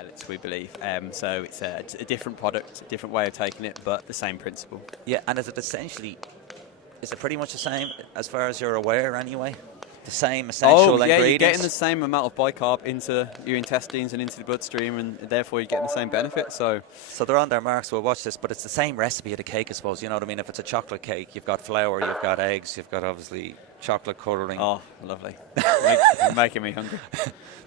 pellets, we believe. So it's a different product, different way of taking it, but the same principle. Yeah, and is it pretty much the same as far as you're aware anyway? The same essential ingredients? You're getting the same amount of bicarb into your intestines and into the bloodstream, and therefore you're getting the same benefit. So they're on their marks, we'll watch this, but it's the same recipe of the cake, I suppose. You know what I mean? If it's a chocolate cake, you've got flour, you've got eggs, you've got obviously chocolate colouring. Oh, lovely. Making me hungry.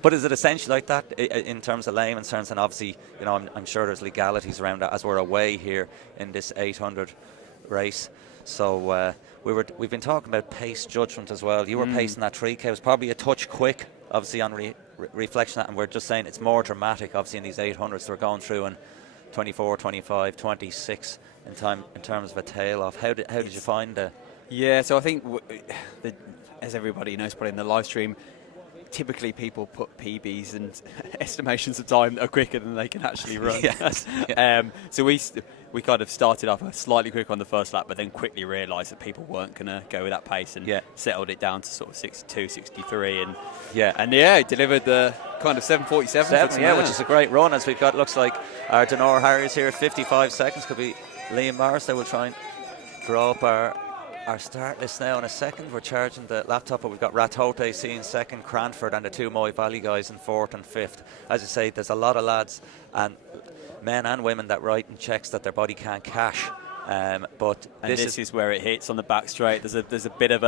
But is it essentially like that in terms of layman's terms? And obviously, you know, I'm sure there's legalities around that as we're away here in this 800 race. So we've been talking about pace judgment as well. You were pacing that 3K. It was probably a touch quick, obviously on reflection of that, and we're just saying it's more dramatic, obviously, in these 800s. So we're going through in 24, 25, 26 in terms of a tail off. How did you find the? Yeah, so I think as everybody knows, probably in the live stream, typically people put PBs and estimations of time that are quicker than they can actually run. Yes. So we kind of started off slightly quicker on the first lap, but then quickly realised that people weren't going to go with that pace, and settled it down to sort of 62, 63, and it delivered the kind of 7:47. Which is a great run. As we've got, looks like our Denor Harriers here, 55 seconds. Could be Liam Morris. They will try and draw up our start list now in a second. We're charging the laptop, but we've got Ratote seeing second, Cranford and the two Moy Valley guys in fourth and fifth. As you say, there's a lot of lads, and men and women, that write in checks that their body can't cash. But this is where it hits on the back straight. There's a bit of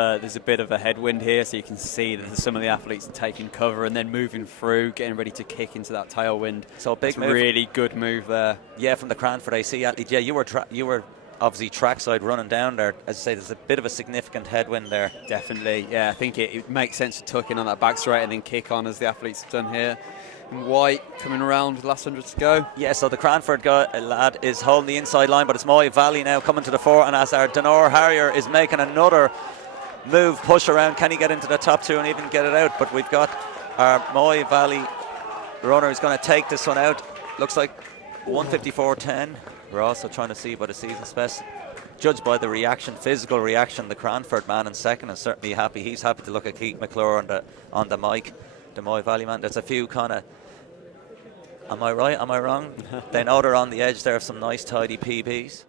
a headwind here, so you can see that some of the athletes are taking cover and then moving through, getting ready to kick into that tailwind. So a big move. Really good move there. Yeah, from the Cranford AC athlete. Yeah, you were obviously trackside running down there. As I say, there's a bit of a significant headwind there. Definitely, yeah. I think it makes sense to tuck in on that back straight and then kick on, as the athletes have done here. And White coming around with the last 100 to go. Yeah, so the Cranford lad is holding the inside line, but it's Moy Valley now coming to the fore, and as our Denor Harrier is making another move, push around, can he get into the top two and even get it out? But we've got our Moy Valley runner who's going to take this one out. Looks like 1:54.10. We're also trying to see by the season's best, judged by the physical reaction. The Cranford man in second is certainly happy. He's happy to look at Keith McClure on the mic, the Moy Valley man. There's a few kind of, am I right, am I wrong? They know they're on the edge there of some nice tidy PBs.